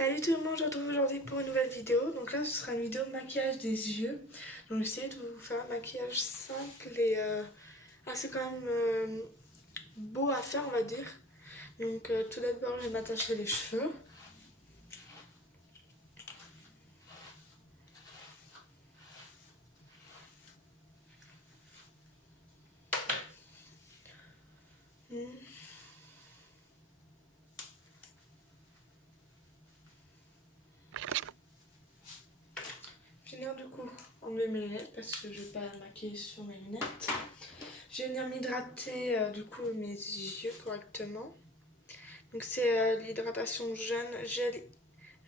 Salut tout le monde, je vous retrouve aujourd'hui pour une nouvelle vidéo. Donc là ce sera une vidéo de maquillage des yeux. Donc j'essaie de vous faire un maquillage simple et assez quand même beau à faire on va dire. Donc tout d'abord je vais m'attacher les cheveux. Je vais venir du coup enlever mes lunettes parce que je vais pas maquiller sur mes lunettes. Je vais venir m'hydrater du coup mes yeux correctement. Donc c'est l'hydratation jeune, gel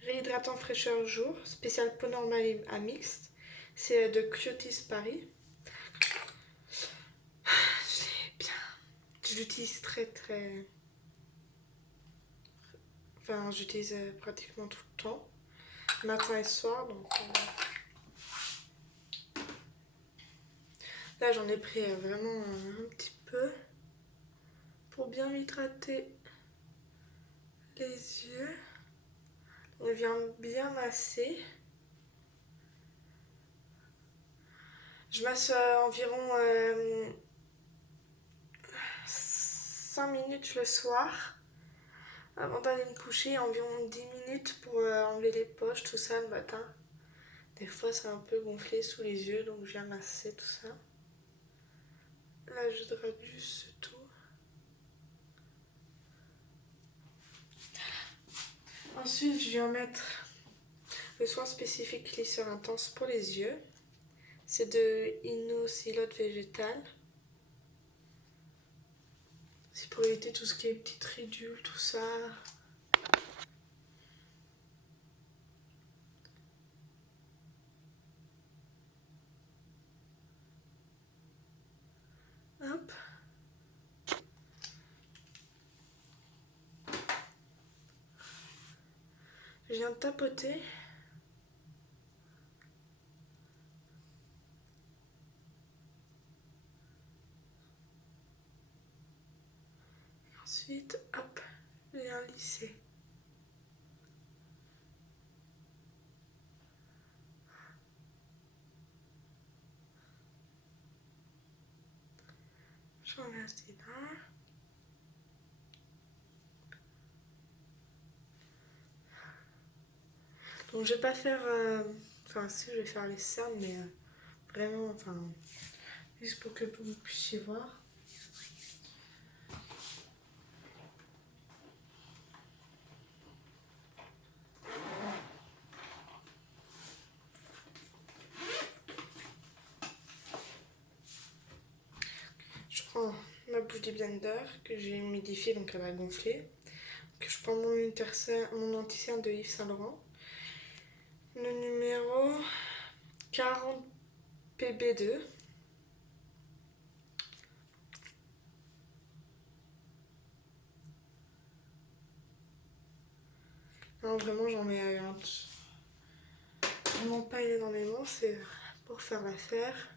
réhydratant fraîcheur jour, spécial peau normale à mixte. C'est de Cutis Paris. Je l'utilise très. Enfin, j'utilise pratiquement tout le temps, matin et soir. Donc là, j'en ai pris vraiment un petit peu pour bien m'hydrater les yeux. On vient bien masser. Je masse environ 5 minutes le soir avant d'aller me coucher, environ 10 minutes pour enlever les poches, tout ça le matin. Des fois, c'est un peu gonflé sous les yeux, donc je viens masser tout ça. Là, je drape juste tout. Ensuite, je viens mettre le soin spécifique lisseur intense pour les yeux. C'est de inosylate végétal. C'est pour éviter tout ce qui est petites ridules, tout ça. Hop. Je viens de tapoter. Ensuite, hop, je viens lisser. J'enlève des dents. Donc je vais pas faire... Enfin si, je vais faire les cernes, mais vraiment, enfin... Juste pour que vous puissiez voir. Je prends ma bouche de blender que j'ai humidifiée, donc elle a gonflé. Que je prends mon anti-cerne de Yves Saint Laurent. Le numéro 40 PB2. Non, vraiment, j'en mets un. Vraiment pas énormément, c'est pour faire l'affaire.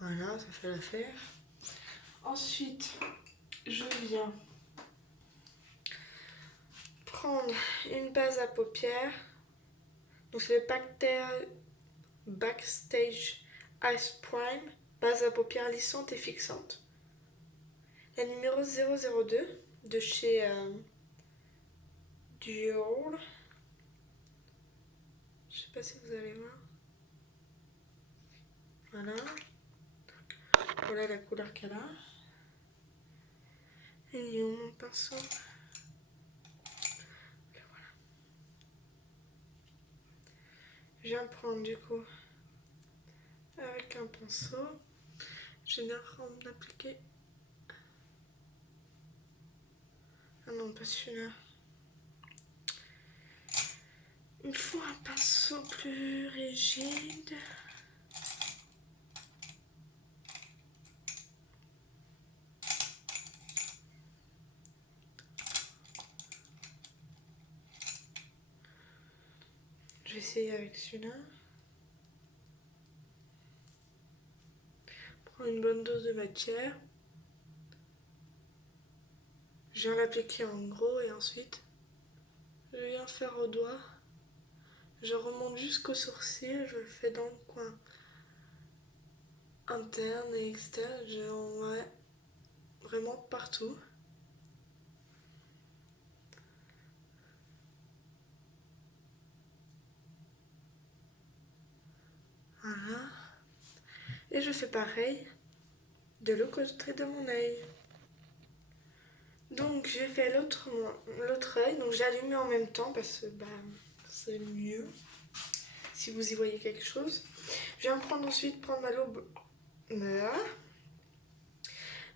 Voilà, ça fait l'affaire. Ensuite, je viens prendre une base à paupières. Donc c'est le Backstage Ice Prime, base à paupières lissante et fixante. La numéro 002 de chez Dior. Je sais pas si vous allez voir. Voilà. Voilà la couleur qu'elle a. Et il est où mon pinceau? Voilà. Je viens prendre du coup avec un pinceau. Je viens d'appliquer. Ah non, pas celui-là. Il faut un pinceau plus rigide. Je vais essayer avec celui-là. une bonne dose de matière. Je viens l'appliquer en gros et ensuite je viens faire au doigt. Je remonte jusqu'au sourcil, je le fais dans le coin interne et externe, je mets vraiment partout. Voilà. Et je fais pareil de l'autre côté de mon œil. Donc j'ai fait l'autre œil, donc j'ai allumé en même temps parce que c'est mieux si vous y voyez quelque chose. Je viens prendre ma l'aube,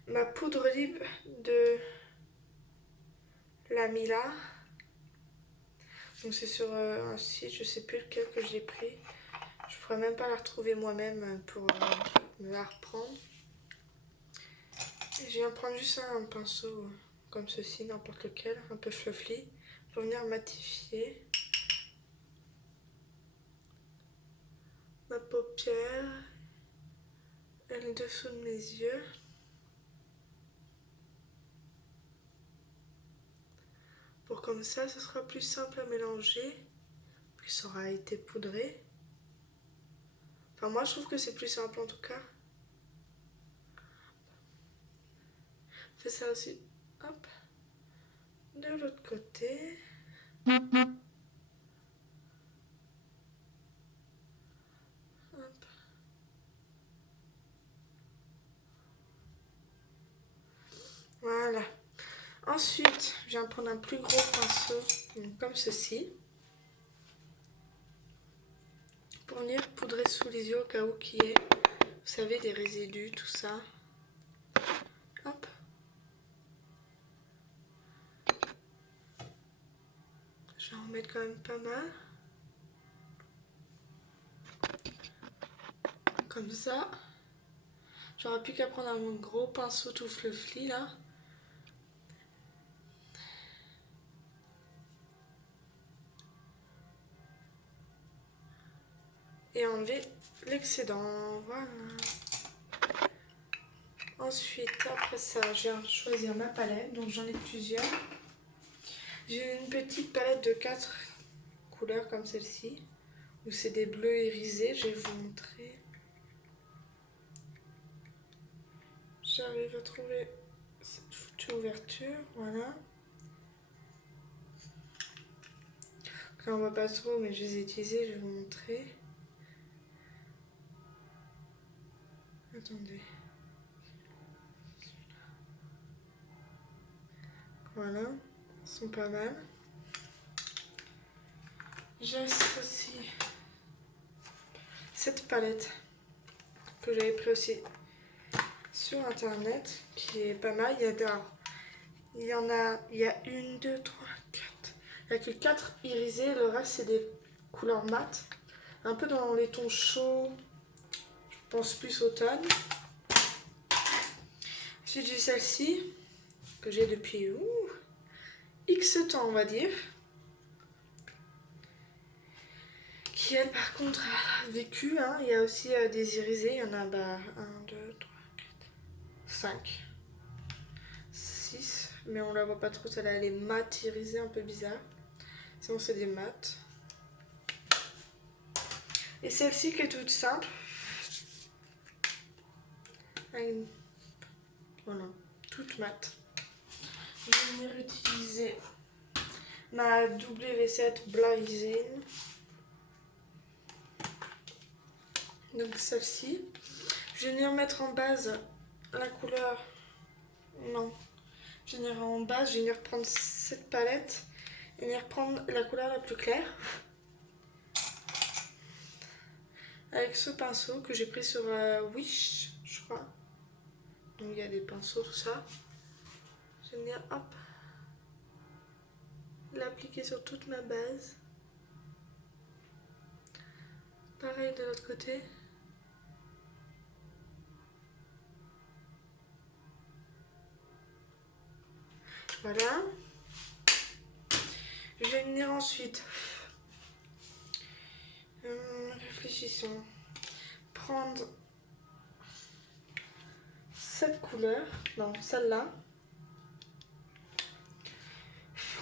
ma poudre lip de la Mila. Donc c'est sur un site, je sais plus lequel que j'ai pris. Je pourrais même pas la retrouver moi-même pour me la reprendre. Et je viens prendre juste un pinceau comme ceci, n'importe lequel, un peu fluffy, pour venir matifier ma paupière et le dessous de mes yeux. Pour comme ça, ce sera plus simple à mélanger, puis ça aura été poudré. Enfin, moi, je trouve que c'est plus simple en tout cas. Fais ça aussi, hop, de l'autre côté. Hop. Voilà. Ensuite, je viens prendre un plus gros pinceau, comme ceci, pour venir poudrer sous les yeux au cas où qu'il y ait, vous savez, des résidus, tout ça. Hop. Je vais en mettre quand même pas mal. Comme ça. J'aurais plus qu'à prendre un gros pinceau tout fluffy là. Et enlever l'excédent. Voilà. Ensuite, après ça, je viens choisir ma palette. Donc j'en ai plusieurs. J'ai une petite palette de 4 couleurs comme celle-ci. Où c'est des bleus irisés. Je vais vous montrer. J'arrive à trouver cette foutue ouverture. Voilà. Là on voit pas trop, mais je les ai utilisés. Je vais vous montrer. Attendez. Voilà, ils sont pas mal. J'ai aussi cette palette que j'avais pris aussi sur internet, qui est pas mal. Il y a une, deux, trois, quatre. Il n'y a que 4 irisés, le reste c'est des couleurs mates. Un peu dans les tons chauds, je pense plus automne. Ensuite j'ai celle-ci, que j'ai depuis X temps on va dire. Qui elle par contre a vécu, hein. Il y a aussi des irisés, il y en a 1, 2, 3, 4, 5, 6, mais on la voit pas trop, celle-là elle est mat irisée, un peu bizarre. Sinon c'est des mats. Et celle-ci qui est toute simple. Voilà, toute mat. Je vais venir utiliser ma W7 Blazing. Donc celle-ci. Je vais venir mettre en base la couleur. Non. Je vais venir en base, je vais venir prendre cette palette et venir prendre la couleur la plus claire. Avec ce pinceau que j'ai pris sur Wish, je crois. Donc il y a des pinceaux, tout ça. Je vais venir, hop, l'appliquer sur toute ma base. Pareil de l'autre côté. Voilà. Je vais venir ensuite, réfléchissons, prendre cette couleur, non, celle-là.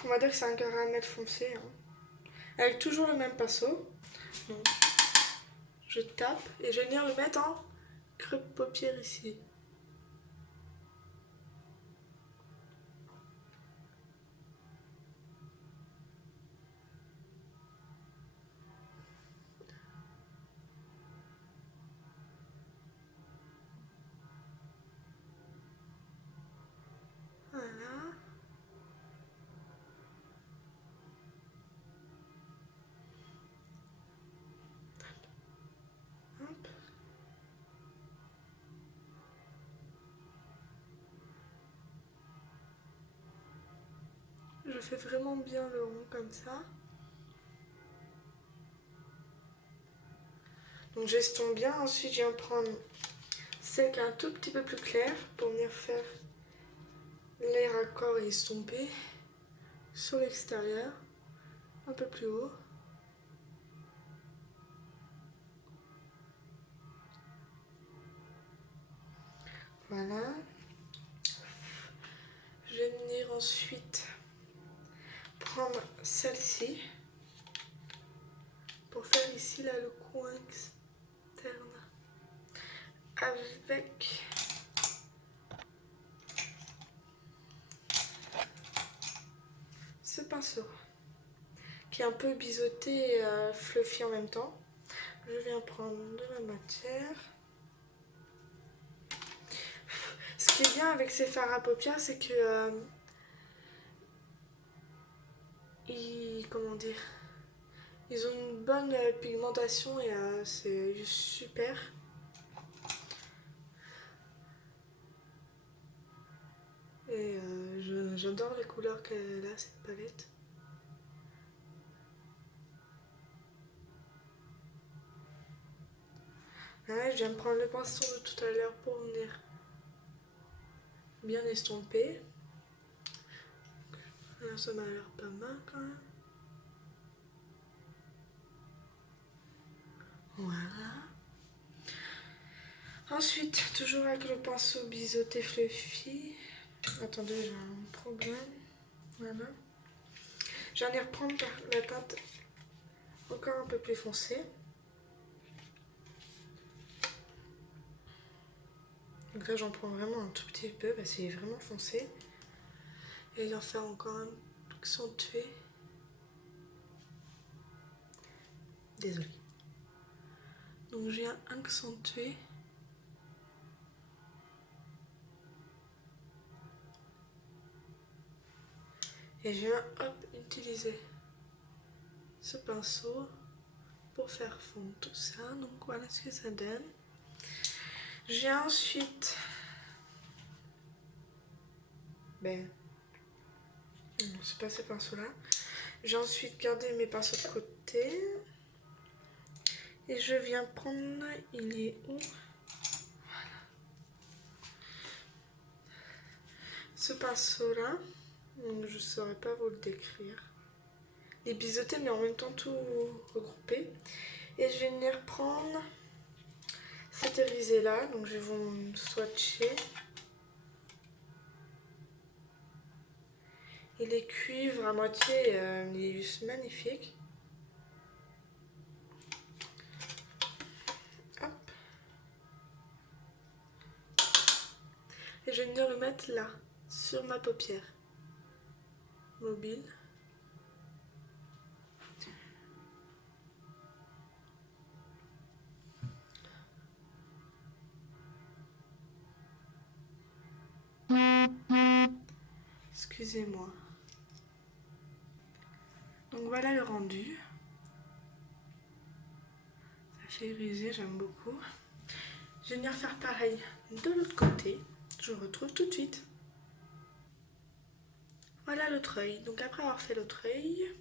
On va dire que c'est un caramel foncé, hein. Avec toujours le même pinceau. Donc, je tape et je vais venir le mettre en creux de paupière ici. Voilà. Hop. Je fais vraiment bien le rond comme ça. Donc j'estompe bien. Ensuite, je viens prendre celle qui est un tout petit peu plus claire pour venir faire les raccords et estomper sur l'extérieur, un peu plus haut. Voilà. Je vais venir ensuite prendre celle-ci pour faire ici là le coin externe avec ce pinceau qui est un peu biseauté et fluffy en même temps. Je viens prendre de la matière. Ce qui est bien avec ces fards à paupières, c'est que comment dire, ils ont une bonne pigmentation et c'est juste super. Et j'adore les couleurs qu'elle a, cette palette. Ouais, je viens de prendre le pinceau de tout à l'heure pour venir bien estomper. Là, ça m'a l'air pas mal quand même. Voilà. Ensuite, toujours avec le pinceau biseauté fluffy. Attendez, j'ai un problème. Voilà. Je viens de reprendre la teinte encore un peu plus foncée. Donc là, j'en prends vraiment un tout petit peu parce qu'il est vraiment foncé. Et j'en fais encore un accentué. Désolée. Donc je viens accentuer. Et je viens utiliser ce pinceau pour faire fondre tout ça. Donc voilà ce que ça donne. Je viens ensuite... non, c'est pas ces pinceaux-là. J'ai ensuite gardé mes pinceaux de côté. Et je viens prendre... Il est où? Voilà. Ce pinceau-là. Donc je ne saurais pas vous le décrire. Les biseautés, mais en même temps tout regroupé. Et je vais venir prendre cet irisé-là. Donc je vais vous swatcher. Il est cuivre à moitié, il est juste magnifique. Hop. Et je vais venir le mettre là, sur ma paupière mobile. Excusez-moi. Donc voilà le rendu. Ça fait irisé, j'aime beaucoup. Je vais venir faire pareil de l'autre côté. Je vous retrouve tout de suite. Voilà l'autre œil. Donc après avoir fait l'autre œil,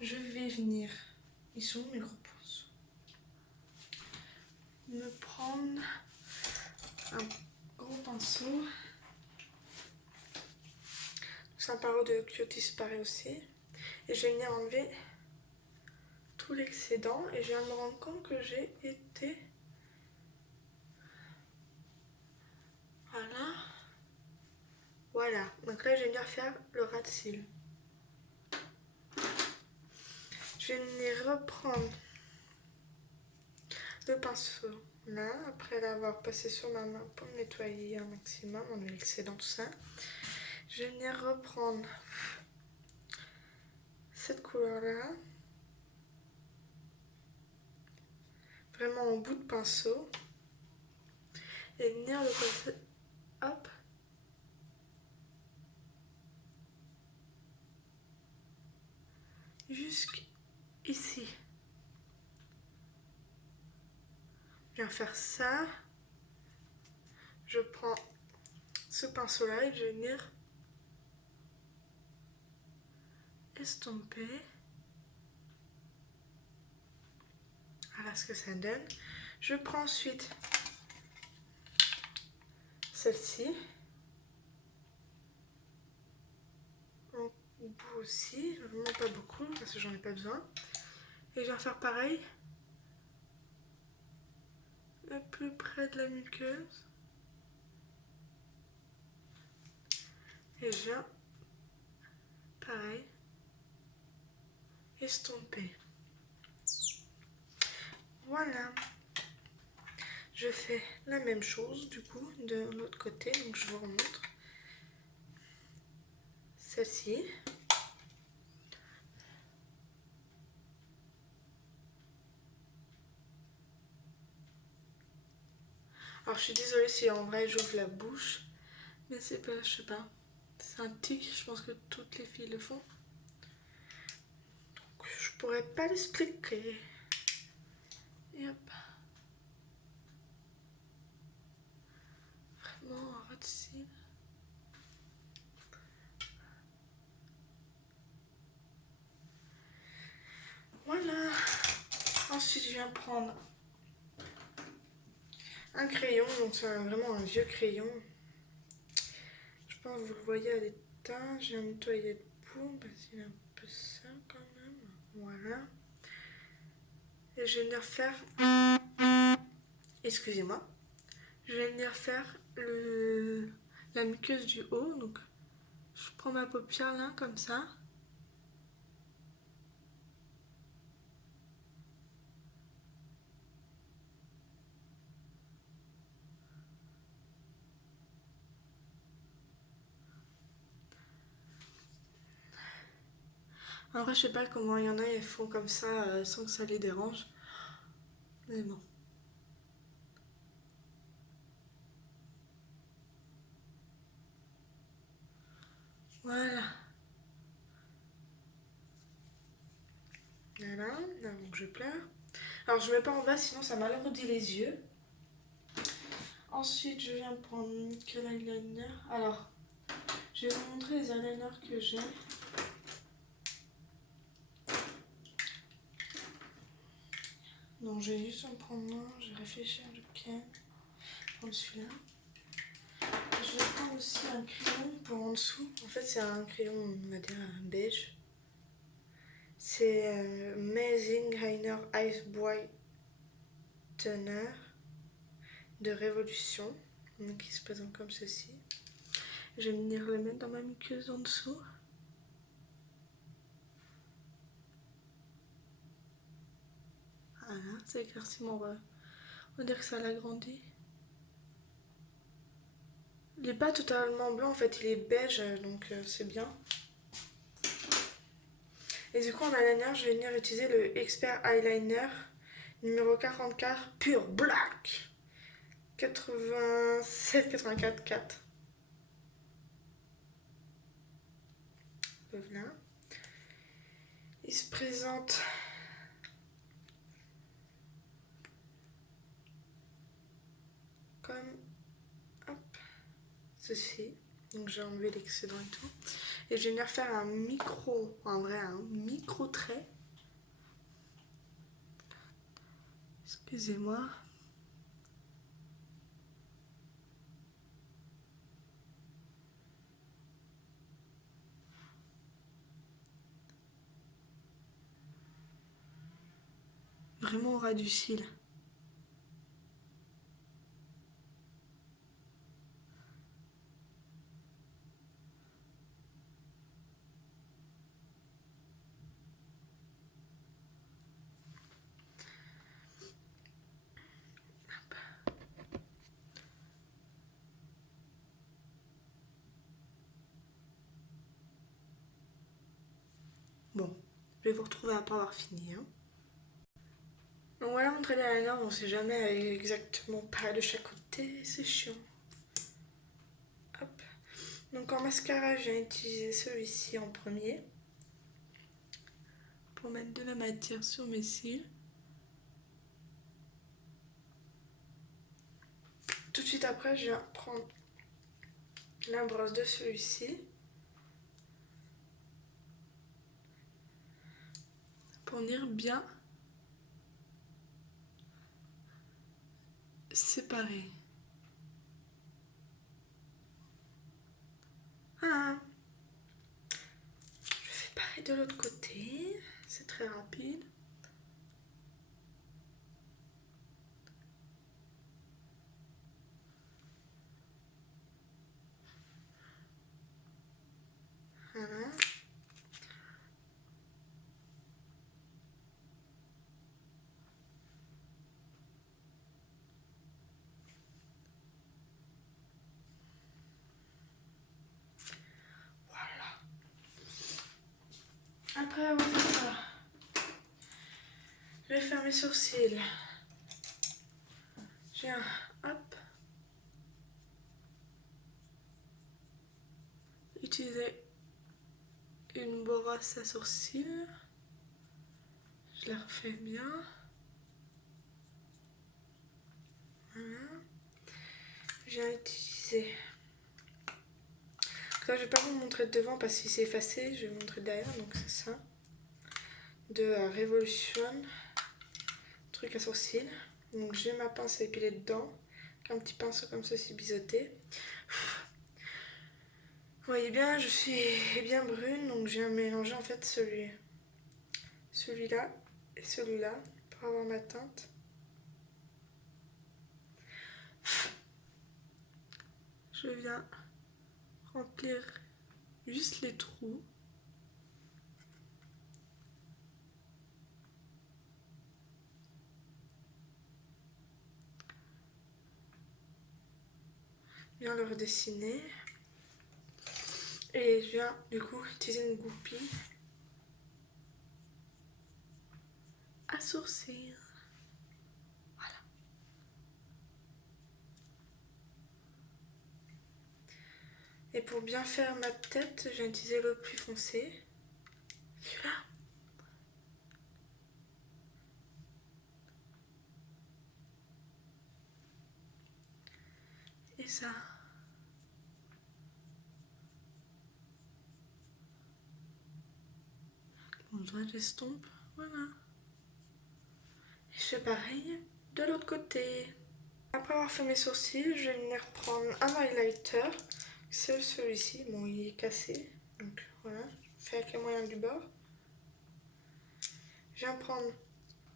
je vais venir, ils sont où mes gros pinceaux, me prendre un gros pinceau. C'est un paro de Cutis pareil aussi. Et je vais venir enlever tout l'excédent. Et je viens de me rendre compte que j'ai été Voilà. Voilà. Donc là, je vais venir faire le ras de cils. Je vais venir reprendre le pinceau là, après l'avoir passé sur ma main pour nettoyer un maximum, enlever l'excédent, tout ça. Je vais venir reprendre cette couleur là, vraiment en bout de pinceau, et venir le passer, hop, jusqu'ici. Je viens faire ça. Je prends ce pinceau là et je vais venir estomper. Voilà ce que ça donne. Je prends ensuite celle-ci. En bout aussi, vraiment pas beaucoup parce que j'en ai pas besoin. Et je vais faire pareil. Le plus près de la muqueuse. Et je viens, pareil, estomper. Voilà. Je fais la même chose du coup de l'autre côté, donc je vous remontre. Celle-ci. Alors je suis désolée si en vrai j'ouvre la bouche, mais c'est pas, je sais pas, c'est un tic, je pense que toutes les filles le font. Donc je pourrais pas l'expliquer. Et hop. Vraiment un ras de cils. Voilà. Ensuite je viens prendre un crayon, donc c'est vraiment un vieux crayon. Je pense que vous le voyez à l'état. Je viens nettoyer le bout parce qu'il est un peu sale quand même. Voilà. Et je vais venir faire... Excusez-moi. Je vais venir faire la muqueuse du haut. Donc je prends ma paupière là comme ça. En vrai je sais pas comment il y en a, ils font comme ça sans que ça les dérange. Mais bon. Voilà. Voilà. Là, donc je pleure. Alors je mets pas en bas sinon ça m'alourdit les yeux. Ensuite je viens prendre quel eyeliner. Alors je vais vous montrer les eyeliners que j'ai. Donc je vais juste en prendre un, je vais réfléchir lequel. Prendre celui-là. Je vais prendre aussi un crayon pour en dessous. En fait c'est un crayon, on va dire beige. C'est Amazing Liner Ice Whitener de Révolution. Donc il se présente comme ceci. Je vais venir le mettre dans ma muqueuse en dessous. Voilà, ça éclaircit mon rêve. On va dire que ça l'agrandit. Il n'est pas totalement blanc, en fait, il est beige, donc c'est bien. Et du coup, en eyeliner, je vais venir utiliser le Expert Eyeliner numéro 44 Pure Black 87-84 4. Voilà. Il se présente comme ceci. Donc j'ai enlevé l'excédent et tout. Et je vais venir faire un micro, en vrai un micro trait. Excusez-moi. Vraiment au ras du cil. Bon, je vais vous retrouver après avoir fini. Hein. Donc voilà mon trait d'eyeliner, on sait jamais exactement pareil de chaque côté, c'est chiant. Hop. Donc en mascara, j'ai utilisé celui-ci en premier. Pour mettre de la matière sur mes cils. Tout de suite après, je viens prendre la brosse de celui-ci. Pour venir bien séparer. Voilà. Je fais pareil de l'autre côté. C'est très rapide. Voilà. Après avoir fait ça, je vais faire mes sourcils. Je viens, hop, utiliser une brosse à sourcils. Je la refais bien. Voilà. Je viens utiliser. Là, je vais pas vous montrer de devant parce qu'il s'est effacé. Je vais vous montrer derrière. Donc c'est ça. De Revolution. Truc à sourcils. Donc j'ai ma pince à épiler dedans. Un petit pinceau comme ceci biseauté. Vous voyez bien, je suis bien brune. Donc je viens mélanger en fait celui-là et celui-là pour avoir ma teinte. Je viens remplir juste les trous. Je viens le redessiner. Et je viens du coup utiliser une goupille à sourcils. Voilà. Et pour bien faire ma tête, je viens utiliser le plus foncé. Celui-là. Et ça. Bon, j'estompe. Voilà. Et je fais pareil de l'autre côté. Après avoir fait mes sourcils, je vais venir prendre un highlighter. C'est celui-ci. Bon, il est cassé. Donc voilà. Je fais avec les moyens du bord. Je viens prendre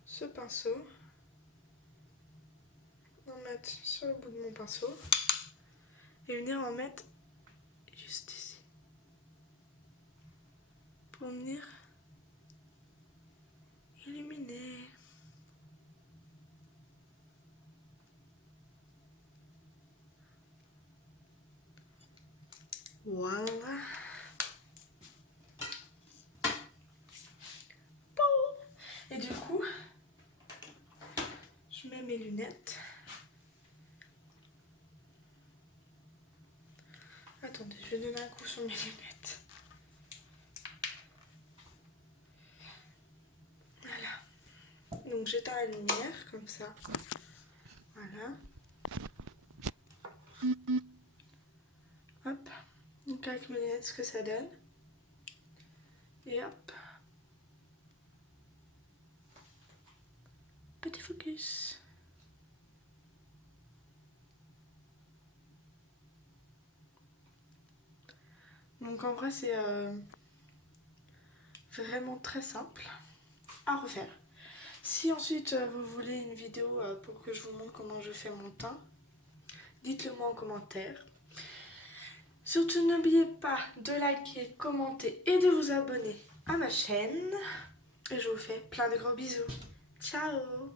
ce pinceau. En mettre sur le bout de mon pinceau. Et venir en mettre juste ici. Pour venir illuminer. Voilà. Et du coup, je mets mes lunettes. Attendez, je vais donner un coup sur mes lunettes. Voilà. Donc j'éteins la lumière, comme ça. Voilà. Hop. Donc avec mes lunettes, ce que ça donne. Et hop. Petit focus. Donc en vrai, c'est vraiment très simple à refaire. Si ensuite vous voulez une vidéo pour que je vous montre comment je fais mon teint, dites-le moi en commentaire. Surtout n'oubliez pas de liker, commenter et de vous abonner à ma chaîne. Et je vous fais plein de gros bisous. Ciao!